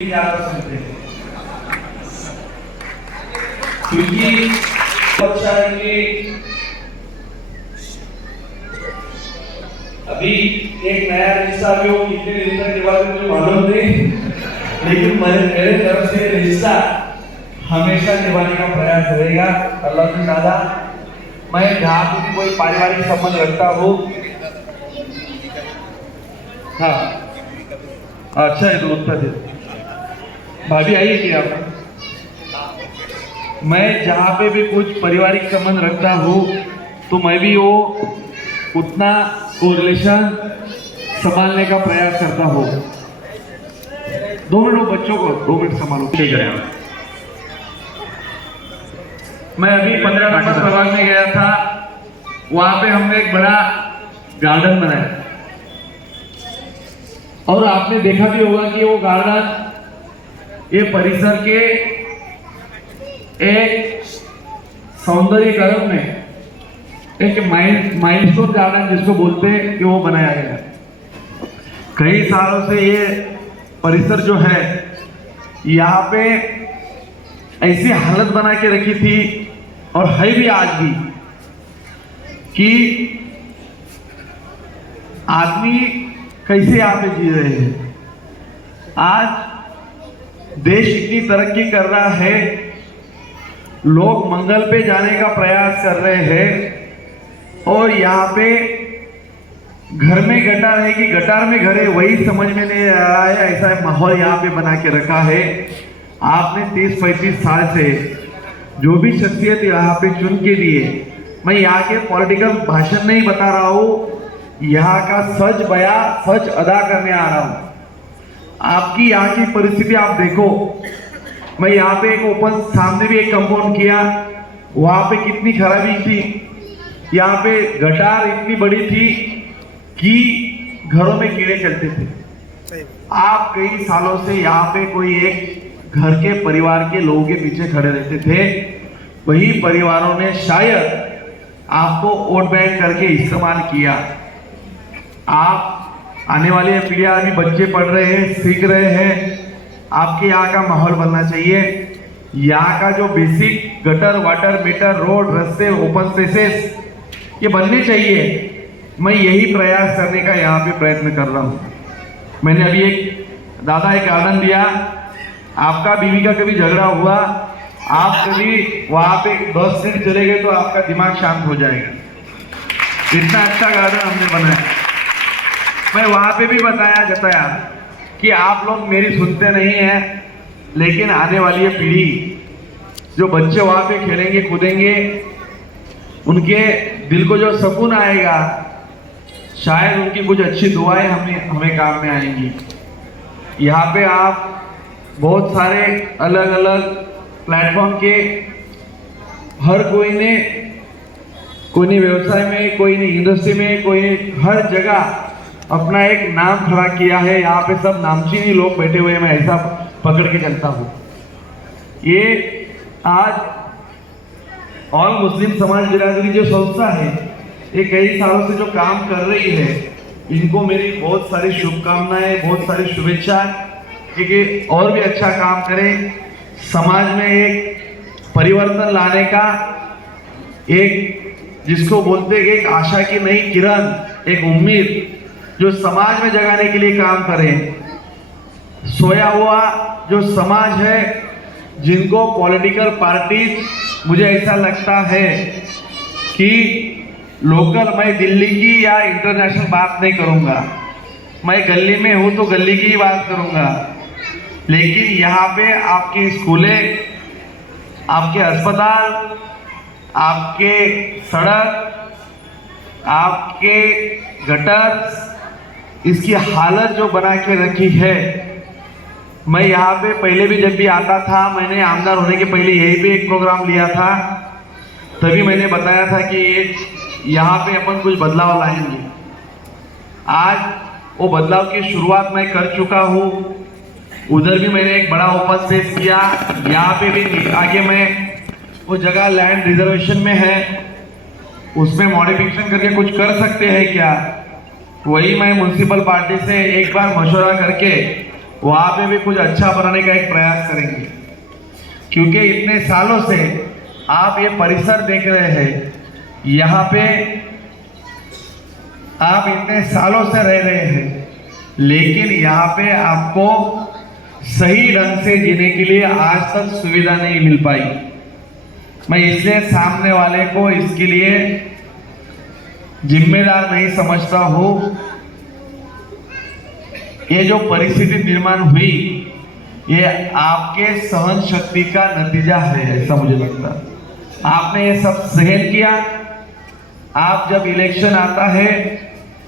क्योंकि अच्छा है कि अभी एक नया रिश्ता भी हो, कितने दिन तक के बाद मुझे मालूम नहीं, लेकिन मेरे तरफ से रिश्ता हमेशा निभाने का प्रयास रहेगा। अल्लाह की दादा, मैं जहाँ पे भी कोई पारिवारिक संबंध रखता हूँ, हाँ अच्छा है तो उत्तर दे। भाभी आइए कि आप, मैं जहाँ पे भी कुछ पारिवारिक संबंध रखता हूँ तो मैं भी वो उतना वो रिलेशन संभालने का प्रयास करता हूँ। 2 मिनट बच्चों को 2 मिनट संभालो। ठीक है, मैं अभी 15 नंबर प्रभाग में गया था, वहां पे हमने एक बड़ा गार्डन बनाया और आपने देखा भी होगा कि वो गार्डन ये परिसर के एक सौंदर्यीकरण में एक माइलस्टोन गार्डन जिसको बोलते हैं कि वो बनाया गया। कई सालों से ये परिसर जो है यहाँ पे ऐसी हालत बना के रखी थी और है भी आज भी कि आदमी कैसे यहाँ पे जी रहे हैं। आज देश इतनी तरक्की कर रहा है, लोग मंगल पे जाने का प्रयास कर रहे हैं और यहाँ पे घर में गटार है कि गटार में घर है वही समझ में नहीं आ रहा है। ऐसा माहौल यहाँ पे बना के रखा है। आपने 30-35 साल से जो भी शख्सियत यहाँ पे चुन के दिए, मैं यहाँ के पॉलिटिकल भाषण नहीं बता रहा हूँ, यहाँ का सच बया सच अदा करने आ रहा हूँ। आपकी यहाँ की परिस्थिति आप देखो, मैं यहाँ पे एक ओपन सामने भी एक कंपाउंड किया, वहाँ पे कितनी खराबी थी। यहाँ पे गटार इतनी बड़ी थी कि घरों में कीड़े चलते थे। आप कई सालों से यहाँ पे कोई एक घर के परिवार के लोगों के पीछे खड़े रहते थे, वही परिवारों ने शायद आपको वोट बैंक करके इस्तेमाल किया। आप आने वाली पीढ़ियां, अभी बच्चे पढ़ रहे हैं, सीख रहे हैं, आपके यहाँ का माहौल बनना चाहिए। यहाँ का जो basic gutter water meter road रास्ते ओपन स्पेसेस ये बनने चाहिए। मैं यही प्रयास करने का यहाँ पे प्रयत्न कर रहा हूँ। मैंने अभी एक दादा एक गार्डन दिया, आपका बीवी का कभी झगड़ा हुआ, आप कभी वहाँ पे 10 मिनट चले गए तो आपका दिमाग शांत हो जाएगा। इतना अच्छा गार्डन हमने बनाया। मैं वहाँ पे भी बताया कि आप लोग मेरी सुनते नहीं हैं, लेकिन आने वाली है पीढ़ी, जो बच्चे वहाँ पे खेलेंगे कूदेंगे, उनके दिल को जो सुकून आएगा, शायद उनकी कुछ अच्छी दुआएं हमें काम में आएंगी। यहाँ पे आप बहुत सारे अलग अलग प्लेटफॉर्म के हर कोई ने व्यवसाय में, कोई ने इंडस्ट्री में, कोई ने हर जगह अपना एक नाम खड़ा किया है। यहाँ पे सब नामचीनी लोग बैठे हुए हैं, मैं ऐसा पकड़ के चलता हूँ। ये आज ऑल मुस्लिम समाज बिरादरी जो संस्था है, ये कई सालों से जो काम कर रही है, इनको मेरी बहुत सारी शुभकामनाएं, बहुत सारी शुभेच्छा कि और भी अच्छा काम करें। समाज में एक परिवर्तन लाने का, एक जिसको बोलते हैं एक आशा की नई किरण, एक उम्मीद जो समाज में जगाने के लिए काम करें। सोया हुआ जो समाज है, जिनको पॉलिटिकल पार्टी, मुझे ऐसा लगता है कि लोकल, मैं दिल्ली की या इंटरनेशनल बात नहीं करूंगा, मैं गली में हूं तो गली की ही बात करूंगा। लेकिन यहाँ पे आपकी स्कूलें, आपके अस्पताल, आपके सड़क, आपके गटर, इसकी हालत जो बना के रखी है। मैं यहाँ पे पहले भी जब भी आता था, मैंने आमदार होने के पहले यही पे एक प्रोग्राम लिया था, तभी मैंने बताया था कि यहाँ पे अपन कुछ बदलाव लाएंगे। आज वो बदलाव की शुरुआत मैं कर चुका हूँ। उधर भी मैंने एक बड़ा ओपन स्पेस किया, यहाँ पे भी आगे मैं वो जगह लैंड रिजर्वेशन में है, उसमें मॉडिफिकेशन करके कुछ कर सकते हैं क्या, वही मैं म्युनिसिपल पार्टी से एक बार मशवरा करके वहाँ पे भी कुछ अच्छा बनाने का एक प्रयास करेंगे, क्योंकि इतने सालों से आप ये परिसर देख रहे हैं, यहाँ पे आप इतने सालों से रह रहे हैं, लेकिन यहाँ पे आपको सही ढंग से जीने के लिए आज तक सुविधा नहीं मिल पाई। मैं इसलिए सामने वाले को इसके लिए जिम्मेदार नहीं समझता हूँ। ये जो परिस्थिति निर्माण हुई, ये आपके सहन शक्ति का नतीजा है, ऐसा मुझे लगता है। आपने ये सब सहन किया। आप जब इलेक्शन आता है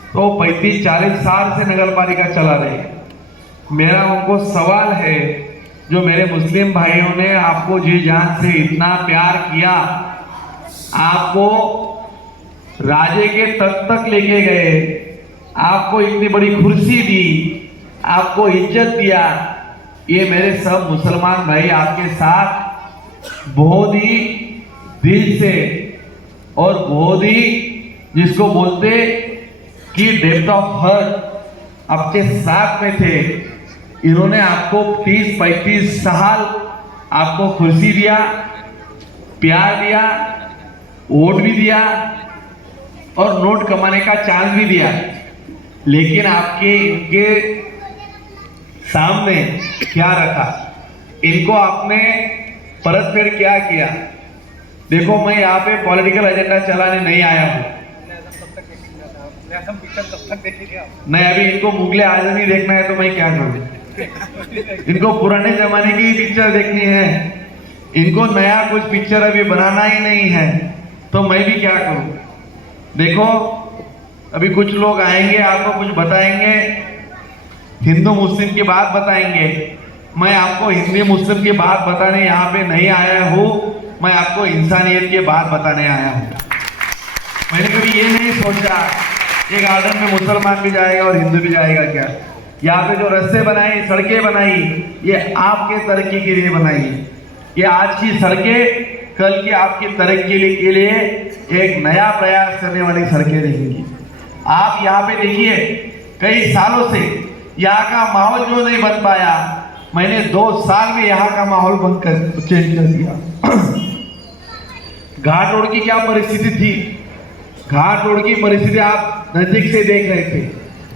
तो 35-40 साल से नगर पालिका चला रहे हैं। मेरा उनको सवाल है, जो मेरे मुस्लिम भाइयों ने आपको जी जान से इतना प्यार किया, आपको राजे के तख्त तक लेके गए, आपको इतनी बड़ी कुर्सी दी, आपको इज्जत दिया, ये मेरे सब मुसलमान भाई आपके साथ बहुत ही दिल से और बहुत ही जिसको बोलते कि डेप्थ ऑफ हार्ट आपके साथ में थे। इन्होंने आपको 30-35 साल आपको खुशी दिया, प्यार दिया, वोट भी दिया और नोट कमाने का चांस भी दिया, लेकिन आपके इनके सामने क्या रखा? इनको आपने परत फेर क्या किया? देखो, मैं यहाँ पे पॉलिटिकल एजेंडा चलाने नहीं आया हूँ। नहीं, अभी इनको मुगले आजमी देखना है तो मैं क्या करूँ? इनको पुराने जमाने की पिक्चर देखनी है, इनको नया कुछ पिक्चर अभी बनाना ही नहीं है, तो मैं भी क्या करूँ? देखो, अभी कुछ लोग आएंगे, आपको कुछ बताएंगे, हिंदू मुस्लिम की बात बताएंगे। मैं आपको हिंदू मुस्लिम की बात बताने यहाँ पे नहीं आया हूँ, मैं आपको इंसानियत की बात बताने आया हूँ। मैंने कभी ये नहीं सोचा ये गार्डन में मुसलमान भी जाएगा और हिंदू भी जाएगा क्या। यहाँ पे जो रास्ते बनाई, सड़कें बनाई, ये आपके तरक्की के लिए बनाई। ये आज की सड़कें कल की आपकी तरक्की के लिए एक नया प्रयास करने वाली सड़कें रहेंगी। आप यहाँ पे देखिए, कई सालों से यहाँ का माहौल जो नहीं बन पाया, मैंने 2 साल में यहाँ का माहौल बनकर चेंज कर दिया। घाट रोड की क्या परिस्थिति थी? घाट रोड की परिस्थिति आप नजदीक से देख रहे थे।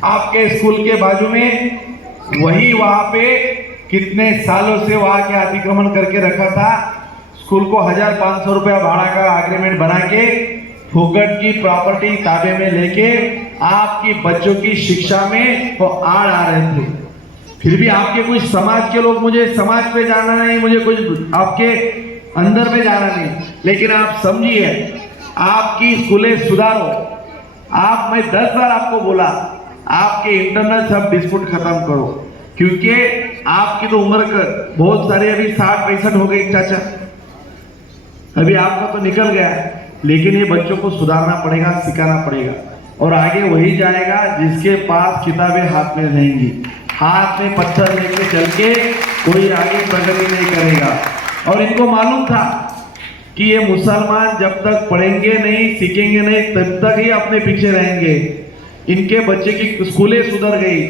आपके स्कूल के बाजू में वही वहां पे कितने सालों से वहां के अतिक्रमण करके रखा था। स्कूल को 1500 रुपया भाड़ा का एग्रीमेंट बना के फुकट की प्रॉपर्टी ताबे में लेके आपकी बच्चों की शिक्षा में वो आड़ आ रहे थे। फिर भी आपके कुछ समाज के लोग, मुझे समाज पे जाना नहीं, मुझे कुछ आपके अंदर में जाना नहीं, लेकिन आप समझिए, आपकी स्कूलें सुधारो। मैं 10 बार आपको बोला, आपके इंटरनल सब डिस्प्यूट खत्म करो, क्योंकि आपकी तो उम्र कर बहुत सारे अभी 60-65 हो गए चाचा, अभी आपका तो निकल गया, लेकिन ये बच्चों को सुधारना पड़ेगा, सिखाना पड़ेगा, और आगे वही जाएगा जिसके पास किताबें हाथ में रहेंगी। हाथ में पत्थर लेके चल के कोई आगे प्रगति नहीं करेगा। और इनको मालूम था कि ये मुसलमान जब तक पढ़ेंगे नहीं, सीखेंगे नहीं, तब तक ही अपने पीछे रहेंगे। इनके बच्चे की स्कूलें सुधर गई।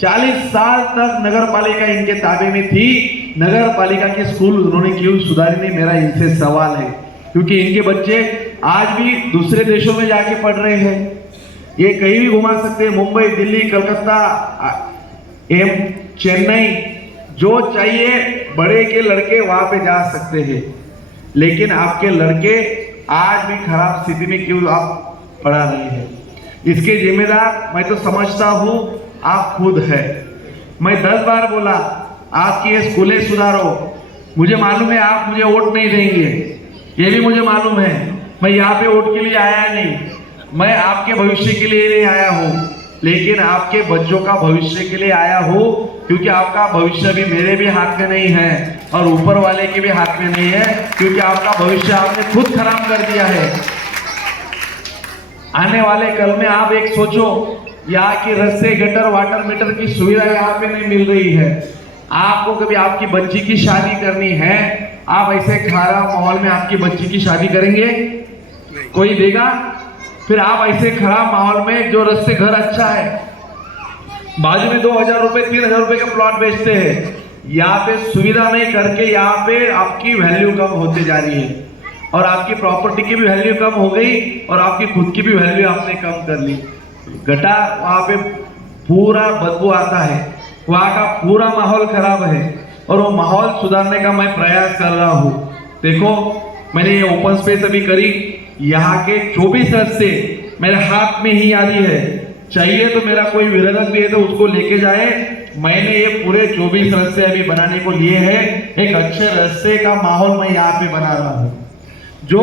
40 साल तक नगर पालिका इनके ताबे में थी, नगर पालिका के स्कूल उन्होंने क्यों सुधारी नहीं, मेरा इनसे सवाल है। क्योंकि इनके बच्चे आज भी दूसरे देशों में जाके पढ़ रहे हैं, ये कहीं भी घुमा सकते हैं, मुंबई, दिल्ली, कलकत्ता, चेन्नई, जो चाहिए बड़े के लड़के वहां पे जा सकते हैं। लेकिन आपके लड़के आज भी खराब स्थिति में क्यों आप पढ़ा रहे हैं? इसके जिम्मेदार मैं तो समझता हूं आप खुद है। मैं 10 बार बोला आपकी ये स्कूलें सुधारो। मुझे मालूम है आप मुझे वोट नहीं देंगे, ये भी मुझे मालूम है। मैं यहाँ पे वोट के लिए आया नहीं, मैं आपके भविष्य के लिए नहीं आया हूँ, लेकिन आपके बच्चों का भविष्य के लिए आया हूँ, क्योंकि आपका भविष्य भी मेरे भी हाथ में नहीं है और ऊपर वाले के भी हाथ में नहीं है, क्योंकि आपका भविष्य आपने खुद खराब कर दिया है। आने वाले कल में आप एक सोचो, यहाँ की रस्ते, गटर, वाटर मीटर की सुविधा यहाँ पे नहीं मिल रही है। आपको कभी आपकी बच्ची की शादी करनी है, आप ऐसे खराब माहौल में आपकी बच्ची की शादी करेंगे? कोई देगा? फिर आप ऐसे खराब माहौल में, जो रस्ते घर अच्छा है, बाजू में 2,000 रुपए 3,000 रुपए का प्लॉट बेचते हैं। यहाँ पे सुविधा नहीं करके यहाँ पे आपकी वैल्यू कम होती जा रही है और आपकी प्रॉपर्टी की भी वैल्यू कम हो गई और आपकी खुद की भी वैल्यू आपने कम कर ली। गटार वहाँ पे पूरा बदबू आता है, वहाँ का पूरा माहौल खराब है और वो माहौल सुधारने का मैं प्रयास कर रहा हूँ। देखो मैंने ये ओपन स्पेस अभी करी, यहाँ के 24 रस्ते मेरे हाथ में ही आती है। चाहिए तो मेरा कोई विरोधक भी है तो उसको लेके जाए। मैंने ये पूरे 24 रस्ते अभी बनाने को लिए हैं। एक अच्छे रस्ते का माहौल मैं यहाँ पे बना रहा हूँ। जो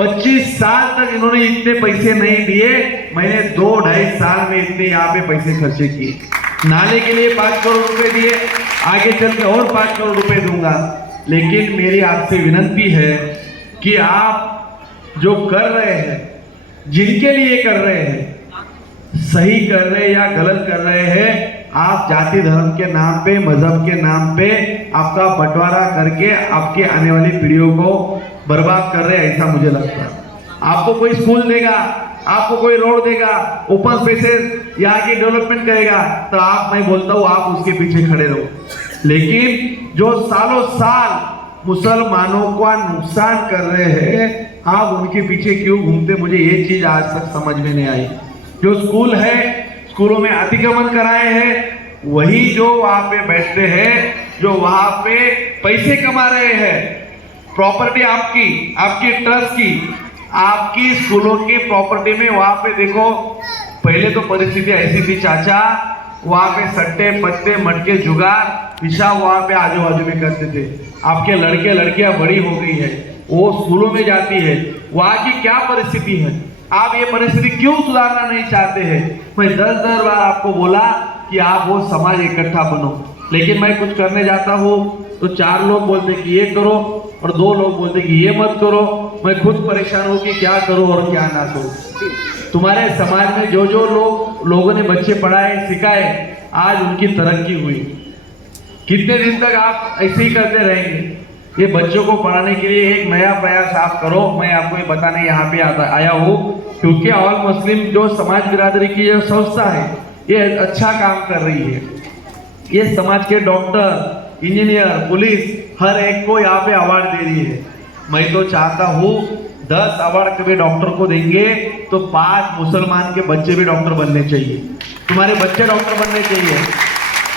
25 साल तक इन्होंने इतने पैसे नहीं दिए, मैंने 2-2.5 साल में इतने यहाँ पे पैसे खर्चे किए। नाले के लिए 5 करोड़ रुपए दिए, आगे चल के और 5 करोड़ रुपए दूंगा। लेकिन मेरी आपसे विनती है कि आप जो कर रहे हैं, जिनके लिए कर रहे हैं, सही कर रहे हैं या गलत कर रहे हैं, आप जाति धर्म के नाम पे, मजहब के नाम पे आपका बंटवारा करके आपके आने वाली पीढ़ियों को बर्बाद कर रहे हैं, ऐसा मुझे लगता है। आपको कोई स्कूल देगा, आपको कोई रोड देगा, ओपन स्पेसेस यहाँ की डेवलपमेंट करेगा, तो आप, मैं बोलता हूँ आप उसके पीछे खड़े रहो। लेकिन जो सालों साल मुसलमानों का नुकसान कर रहे हैं, आप उनके पीछे क्यों घूमते, मुझे ये चीज आज तक समझ में नहीं आई। जो स्कूल है, स्कूलों में अतिक्रमण कराए हैं, वही जो वहां पे बैठते हैं, जो वहां पे पैसे कमा रहे हैं, प्रॉपर्टी आपकी, आपकी ट्रस्ट की, आपकी स्कूलों की प्रॉपर्टी में वहां पे देखो, पहले तो परिस्थिति ऐसी थी चाचा, वहां पे सट्टे पत्ते मटके जुगाड़ पिशाब वहां पे आजू बाजू में करते थे। आपके लड़के लड़कियां बड़ी हो गई है, वो स्कूलों में जाती है, वहां की क्या परिस्थिति है, आप ये परिस्थिति क्यों सुधारना नहीं चाहते हैं? मैं 10 बार आपको बोला कि आप वो समाज इकट्ठा बनो, लेकिन मैं कुछ करने जाता हूँ तो 4 लोग बोलते कि ये करो और 2 लोग बोलते कि ये मत करो। मैं खुद परेशान हूँ कि क्या करूँ और क्या ना करूँ। तुम्हारे समाज में जो जो लोगों ने बच्चे पढ़ाए सिखाए, आज उनकी तरक्की हुई। कितने दिन तक आप ऐसे ही करते रहेंगे? ये बच्चों को पढ़ाने के लिए एक नया प्रयास आप करो। मैं आपको ये बताने यहाँ पे आया हूँ क्योंकि ऑल मुस्लिम जो समाज बिरादरी की जो संस्था है, ये अच्छा काम कर रही है। ये समाज के डॉक्टर, इंजीनियर, पुलिस हर एक को यहाँ पे अवार्ड दे रही है। मैं तो चाहता हूँ 10 अवार्ड कभी डॉक्टर को देंगे तो 5 मुसलमान के बच्चे भी डॉक्टर बनने चाहिए। तुम्हारे बच्चे डॉक्टर बनने चाहिए।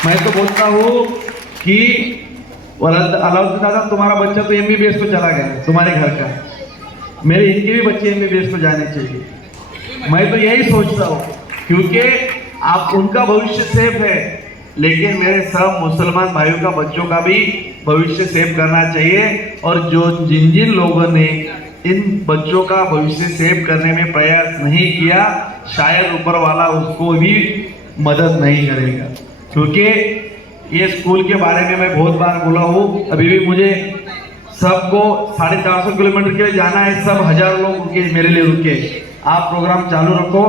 मैं तो बोलता हूँ कि अलाउद्दीन दादा, तुम्हारा बच्चा तो MBBS को चला गया तुम्हारे घर का, मेरे इनके भी बच्चे MBBS को जाने चाहिए। मैं तो यही सोचता हूँ क्योंकि आप उनका भविष्य सेफ है, लेकिन मेरे सब मुसलमान भाइयों का बच्चों का भी भविष्य सेव करना चाहिए। और जो जिन लोगों ने इन बच्चों का भविष्य सेव करने में प्रयास नहीं किया, शायद ऊपर वाला उसको भी मदद नहीं करेगा। क्योंकि ये स्कूल के बारे में मैं बहुत बार बोला हूँ, अभी भी मुझे सबको 450 किलोमीटर के लिए जाना है, सब 1000 लोग रुके, मेरे लिए रुके। आप प्रोग्राम चालू रखो,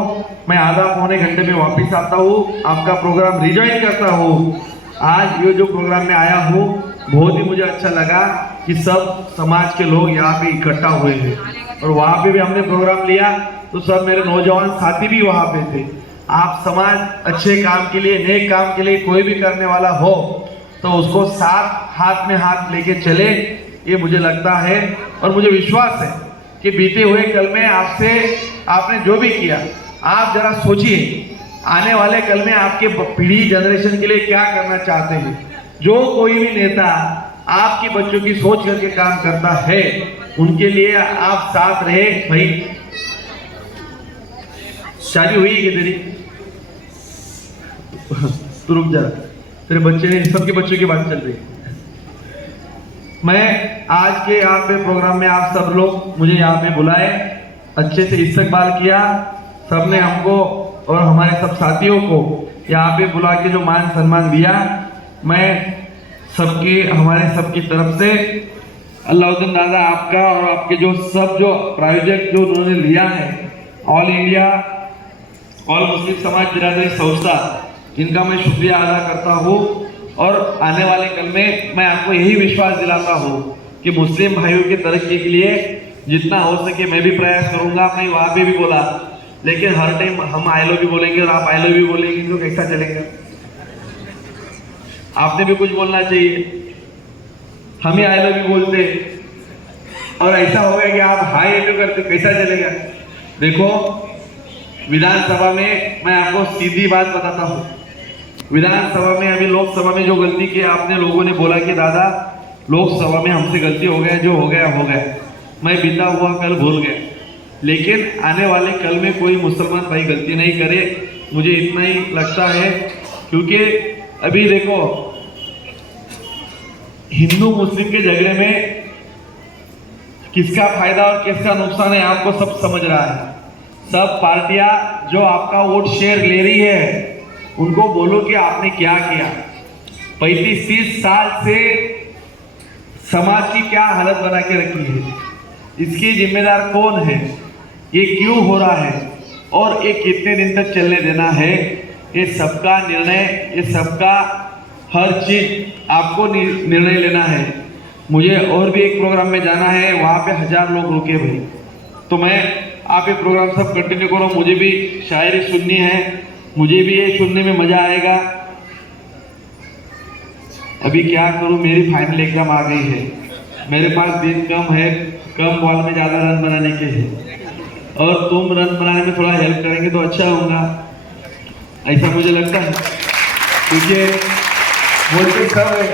मैं आधा पौने घंटे में वापस आता हूँ, आपका प्रोग्राम रिजॉइन करता हूँ। आज ये जो प्रोग्राम में आया हूँ, बहुत ही मुझे अच्छा लगा कि सब समाज के लोग यहाँ पे इकट्ठा हुए हैं और वहाँ पे भी हमने प्रोग्राम लिया तो सब मेरे नौजवान साथी भी वहाँ पे थे। आप समाज अच्छे काम के लिए, नेक काम के लिए कोई भी करने वाला हो तो उसको साथ हाथ में हाथ लेके चले, ये मुझे लगता है। और मुझे विश्वास है कि बीते हुए कल में आपने जो भी किया, आप जरा सोचिए आने वाले कल में आपके पीढ़ी जनरेशन के लिए क्या करना चाहते हैं। जो कोई भी नेता आपके बच्चों की सोच करके काम करता है, उनके लिए आप साथ रहे। भाई शादी हुई कि तेरी? तू रुक जा, तेरे बच्चे, सबके बच्चों की बात चल रही है। मैं आज के यहाँ पे प्रोग्राम में आप सब लोग मुझे यहाँ पे बुलाए, अच्छे से इस्तकबाल किया सबने हमको और हमारे सब साथियों को यहाँ पे बुला के जो मान सम्मान दिया, मैं सबकी, हमारे सबकी तरफ से अलाउद्दीन दादा आपका और आपके जो सब जो प्रोजेक्ट जो उन्होंने लिया है, ऑल इंडिया ऑल मुस्लिम समाज बिरादरी संस्था, इनका मैं शुक्रिया अदा करता हूँ। और आने वाले कल में मैं आपको यही विश्वास दिलाता हूँ कि मुस्लिम भाइयों की तरक्की के लिए जितना हो सके मैं भी प्रयास करूँगा। मैं वहाँ पे भी बोला, लेकिन हर टाइम हम आई लव यू बोलेंगे और आप आई लव यू बोलेंगे तो कैसा चलेगा? आपने भी कुछ बोलना चाहिए। हम ही आई लव यू बोलते और ऐसा हो गया कि आप हाई लव यू करते, कैसा चलेगा? देखो, विधानसभा में मैं आपको सीधी बात बताता हूँ। विधानसभा में अभी लोकसभा में जो गलती की आपने लोगों ने बोला कि दादा लोकसभा में हमसे गलती हो गया, जो हो गया हो गया, मैं बीता हुआ कल भूल गया। लेकिन आने वाले कल में कोई मुसलमान भाई गलती नहीं करे, मुझे इतना ही लगता है। क्योंकि अभी देखो, हिंदू मुस्लिम के झगड़े में किसका फायदा और किसका नुकसान है आपको सब समझ रहा है। सब पार्टियां जो आपका वोट शेयर ले रही है उनको बोलो कि आपने क्या किया। 35-30 साल से समाज की क्या हालत बना के रखी है, इसकी जिम्मेदार कौन है, ये क्यों हो रहा है और ये कितने दिन तक चलने देना है, ये सबका निर्णय, ये सबका हर चीज आपको निर्णय लेना है। मुझे और भी एक प्रोग्राम में जाना है, वहाँ पे 1000 लोग रुके भाई, तो मैं आप ये प्रोग्राम सब कंटिन्यू करो। मुझे भी शायरी सुननी है, मुझे भी ये सुनने में मजा आएगा। अभी क्या करूं, मेरी फाइनल एग्जाम आ गई है, मेरे पास दिन कम है, कम बॉल में ज़्यादा रन बनाने के हैं और तुम रन बनाने में थोड़ा हेल्प करेंगे तो अच्छा होगा, ऐसा मुझे लगता है। क्योंकि बोलते सब है,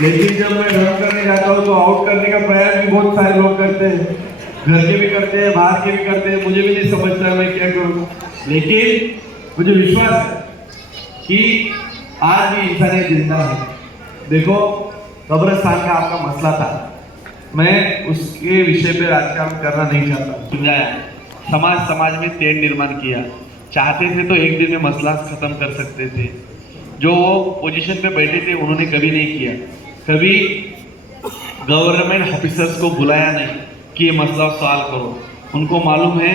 लेकिन जब मैं रन करने जाता हूँ तो आउट करने का प्रयास भी बहुत सारे लोग करते हैं, घर के भी करते हैं, बाहर के भी करते हैं। मुझे भी नहीं समझता मैं क्या करूँ, लेकिन मुझे विश्वास है कि आज भी इंसानियत जिंदा है। देखो, कब्रिस्तान का आपका मसला था, मैं उसके विषय पे राजकारण करना नहीं चाहता। समझाया, समाज में तेज निर्माण किया, चाहते थे तो एक दिन में मसला खत्म कर सकते थे। जो वो पोजीशन पे बैठे थे उन्होंने कभी नहीं किया, कभी गवर्नमेंट ऑफिसर्स को बुलाया नहीं कि ये मसला सॉल्व करो। उनको मालूम है